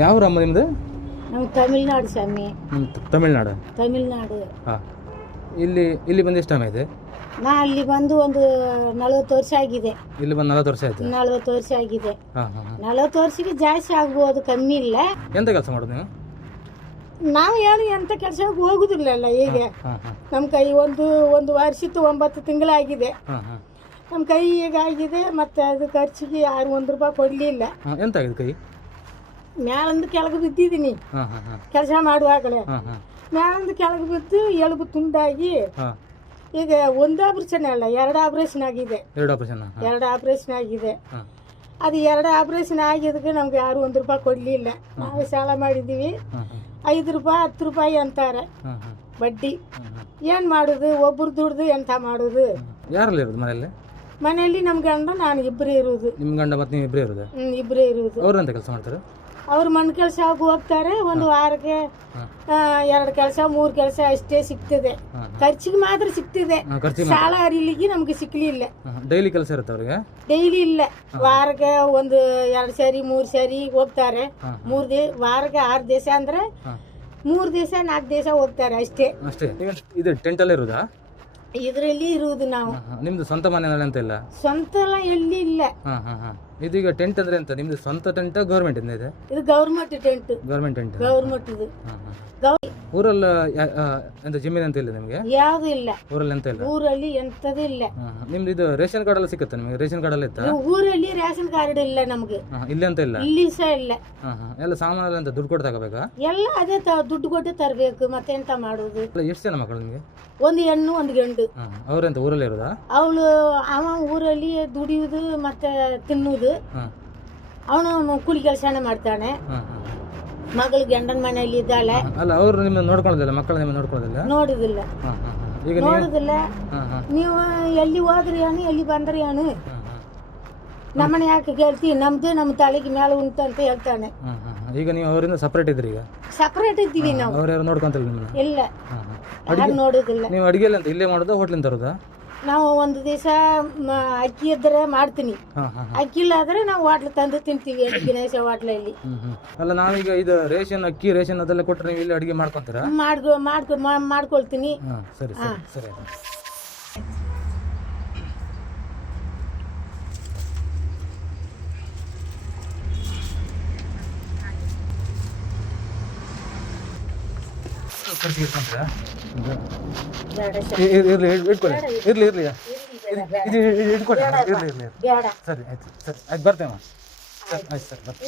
ಯಾವ ಊರಮ್ಮ ನಿಮ್ಮದು? ನಮ್ಗೆ ತಮಿಳ್ನಾಡು ಸ್ವಾಮಿ. ತಮಿಳ್ನಾಡು. ತಮಿಳ್ನಾಡು. ಹಾಂ. ಇಲ್ಲಿ ಬಂದು ಎಷ್ಟು ಟೈಮ್ ಇದೆ? ನಾ ಅಲ್ಲಿ ಬಂದು ಒಂದು 40 ವರ್ಷ ಆಗಿದೆ. ಇಲ್ಲಿ ಬಂದು 40 ವರ್ಷ ಆಯ್ತು. 40 ವರ್ಷ ಆಗಿದೆ. ಹಾಂ ಹಾಂ. 40 ವರ್ಷಕ್ಕೆ ಜಾಸ್ತಿ ಆಗ್ಬೋದು, ಕಮ್ಮಿ ಇಲ್ಲ. ಎಂತ ಕೆಲಸ ಮಾಡೋದು ನೀವು? ನಾವು ಏನು ಎಂಥ ಕೆಲಸಕ್ಕೆ ಹೋಗುದಿಲ್ಲ ಈಗ. ನಮ್ಮ ಕೈ ಒಂದು ವರ್ಷದ್ದು 9 ತಿಂಗಳಾಗಿದೆ. ನಮ್ಮ ಕೈ ಹೀಗಾಗಿದೆ. ಮತ್ತೆ ಅದು ಖರ್ಚಿಗೆ ಯಾರು ₹1 ಕೊಡಲಿಲ್ಲ. ಎಂತ ಆಗಿದೆ ಕೈ? ಮ್ಯಾಲಿಂದ ಕೆಳಗೆ ಬಿದ್ದಿದ್ದೀನಿ ಕೆಲಸ ಮಾಡುವಾಗಲೇ. ಮ್ಯಾಲಿಂದ ಕೆಳಗೆ ಬಿದ್ದು ಎಲುಬು ತುಂಡಾಗಿ ಈಗ ಒಂದು ಆಪರೇಷನ್ ಅಲ್ಲ, 2 ಆಪರೇಷನ್ ಆಗಿದೆ. 2 ಆಪರೇಷನ್ ಆಗಿದೆ. ಅದು 2 ಆಪರೇಷನ್ ಆಗಿದ್ದಕ್ಕೆ ನಮ್ಗೆ ಯಾರು ₹1 ಕೊಡಲಿಲ್ಲ. ನಾವು ಸಾಲ ಮಾಡಿದ್ದೀವಿ. ₹5 ₹10 ಅಂತಾರೆ ಬಡ್ಡಿ. ಏನು ಮಾಡೋದು? ಒಬ್ಬರು ದುಡ್ದು ಎಂತ ಮಾಡೋದು? ಯಾರಲ್ಲಿ ಇರೋದು ಮನೆಯಲ್ಲಿ? ಮನೆಯಲ್ಲಿ ನಮ್ಮ ಗಂಡ ನಾನು ಇಬ್ಬರೇ ಇರೋದು. ನಿಮ್ಮ ಗಂಡ ಮತ್ತೆ ನೀವು ಇಬ್ಬರೇ ಇರೋದು? ಇಬ್ಬರೇ ಇರೋದು. ಅವ್ರು ಎಂತ ಕೆಲಸ ಮಾಡ್ತಾರೆ? ಅವ್ರು ಮಣ್ಣು ಕೆಲಸ ಹೋಗ್ತಾರೆ. ಒಂದು ವಾರಕ್ಕೆ 2 ಕೆಲಸ 3 ಕೆಲಸ ಅಷ್ಟೇ ಸಿಗ್ತದೆ. ಖರ್ಚಿಗೆ ಮಾತ್ರ ಸಿಗ್ತದೆ. ಸಾಲ ಅರಿಲಿಕ್ಕೆ ನಮ್ಗೆ ಸಿಕ್ಲಿಲ್ಲ. ಡೈಲಿ ಕೆಲಸ ಇರುತ್ತೆ ಅವ್ರಿಗೆ? ಡೈಲಿ ಇಲ್ಲ. ವಾರಕ್ಕೆ ಒಂದು 2 ಸಾರಿ 3 ಸಾರಿ ಹೋಗ್ತಾರೆ. ವಾರಕ್ಕೆ 6 ದಿವಸ ಅಂದ್ರೆ 3 ದಿವಸ 4 ದಿವಸ ಹೋಗ್ತಾರೆ ಅಷ್ಟೇ. ಇದು ಟೆಂಟ್ ಅಲ್ಲಿ ಇರೋದಾ? ಇದರಲ್ಲಿ ಇರುವುದು ನಾವು. ನಿಮ್ದು ಸ್ವಂತ ಮನೆ ಅಂತ ಇಲ್ಲ? ಸ್ವಂತ ಎಲ್ಲ ಎಲ್ಲಿ ಇಲ್ಲ. ಇದೀಗ ಟೆಂಟ್ ಅಂದ್ರೆ ಎಂತ? ನಿಮ್ದು ಸ್ವಂತ ಟೆಂಟ್ ಗವರ್ಮೆಂಟ್ ಇಂದ ಇದೆ? ಇದು government tent. Government tent. Government ಇದು. ಊರಲ್ಲಿ ಎಂತ ಜಮೀನು ಅಂತ ಇಲ್ಲ ನಿಮಗೆ? ಯಾವ್ದು ಇಲ್ಲ ಊರಲ್ಲಿ ಎಂತ ಇಲ್ಲ? ಊರಲ್ಲಿ ಎಂತದೂ ಇಲ್ಲ. ನಿಮ್ದು ಇದು ರೇಷನ್ ಕಾರ್ಡ್ ಎಲ್ಲ ಸಿಕ್ಕುತ್ತೆ ನಿಮಗೆ? ರೇಷನ್ ಕಾರ್ಡ್ ಎಲ್ಲ ಇತ್ತ? ಊರಲ್ಲಿ ರೇಷನ್ ಕಾರ್ಡ್ ಇಲ್ಲ ನಮ್ಗೆ. ಇಲ್ಲಿ ಅಂತ ಇಲ್ಲ? ಇಲ್ಲಿ ಸಹ ಇಲ್ಲ. ಎಲ್ಲ ಸಾಮಾನು ಅಂತ ದುಡ್ಡು ಕೊಟ್ಟು ತಗೋಬೇಕಾ? ಎಲ್ಲ ಅದೇ ದುಡ್ಡು ಕೊಟ್ಟು ತರಬೇಕು. ಮತ್ತೆ ಎಂತ ಮಾಡುದು? ಎಷ್ಟು ಜನ ಮಕ್ಕಳು ನಿಮಗೆ? ಒಂದು ಹೆಣ್ಣು ಒಂದು ಗಂಡು. ಅವ್ರೆಂತ ಊರಲ್ಲಿ ಇರೋದಾ? ಅವ ಊರಲ್ಲಿ ದುಡಿಯುವುದು ಮತ್ತೆ ತಿನ್ನುವುದು. ಅವನು ಕೂಲಿ ಕೆಲಸನೇ ಮಾಡ್ತಾನೆ. ಮಗಳು ಗಂಡನ ಮನೆಯಲ್ಲಿ ಇದ್ದಾಳೆ. ಅಲ್ಲ, ಅವ್ರು ನಿಮ್ಮನ್ನ ನೋಡ್ಕೊಳ್ಳೋದಿಲ್ಲ? ಮಕ್ಕಳು ನಿಮ್ಮನ್ನ ನೋಡ್ಕೊಳ್ಳೋದಿಲ್ಲ? ನೋಡುದಿಲ್ಲ. ನೋಡುದಿಲ್ಲ. ನೀವು ಎಲ್ಲಿ ಹೋದ್ರಿ ಅನು, ಎಲ್ಲಿ ಬಂದ್ರಿ ಅನು, ನಮ್ಮನೆ ಯಾಕೆ ಕೇಳ್ತಿ? ನಮ್ದು ನಮ್ಮ ತಲೆಗೆ ಮೇಲೆ ಉಂಟು ಅಂತ ಹೇಳ್ತಾನೆ. ಈಗ ನೀವು ಅವರಿಂದ ಸಪರೇಟ್ ಇದ್ರಿ? ಈಗ ಸಪರೇಟ್ ಇದ್ದೀವಿ ನಾವು. ಅವ್ರು ಯಾರು ನೋಡ್ಕೊಂತಲ್ಲ ನಿಮ್ಮನ್ನ? ಇಲ್ಲ, ಯಾರು ನೋಡುದಿಲ್ಲ. ನೀವು ಅಡಿಗೆ ಎಲ್ಲ ಇಲ್ಲೇ ಮಾಡೋದಾ ಹೋಟ್ಲಿಂದ ತರೋದಾ? ನಾವು ಒಂದು ದಿವಸ ಅಕ್ಕಿ ಇದ್ರೆ ಮಾಡ್ತೀನಿ. ಅಕ್ಕಿ ಇಲ್ಲ ಆದ್ರೆ ನಾವು ಹೋಟ್ಲ್ ತಂದು ತಿಂತೀವಿ. ಗಣೇಶ ಹೋಟ್ಲಲ್ಲಿ. ಅಲ್ಲ, ನಾವೀಗ ಇದು ಅಕ್ಕಿ ರೇಷನ್ ಅದೆಲ್ಲ ಕೊಟ್ಟರೆ ನೀವು ಇಲ್ಲಿ ಅಡಿಗೆ ಮಾಡ್ಕೊಂತೀರಾ? ಮಾಡ್ಕೊಳ್ತೀನಿ. ಸರಿ ಸರಿ. ಇರ್ಲಿ ಇಟ್ಕೊಳ್ಳಿ. ಸರಿ ಆಯ್ತು. ಬರ್ತೇವೆ. ಆಯ್ತು ಸರ್, ಬರ್ತೀನಿ.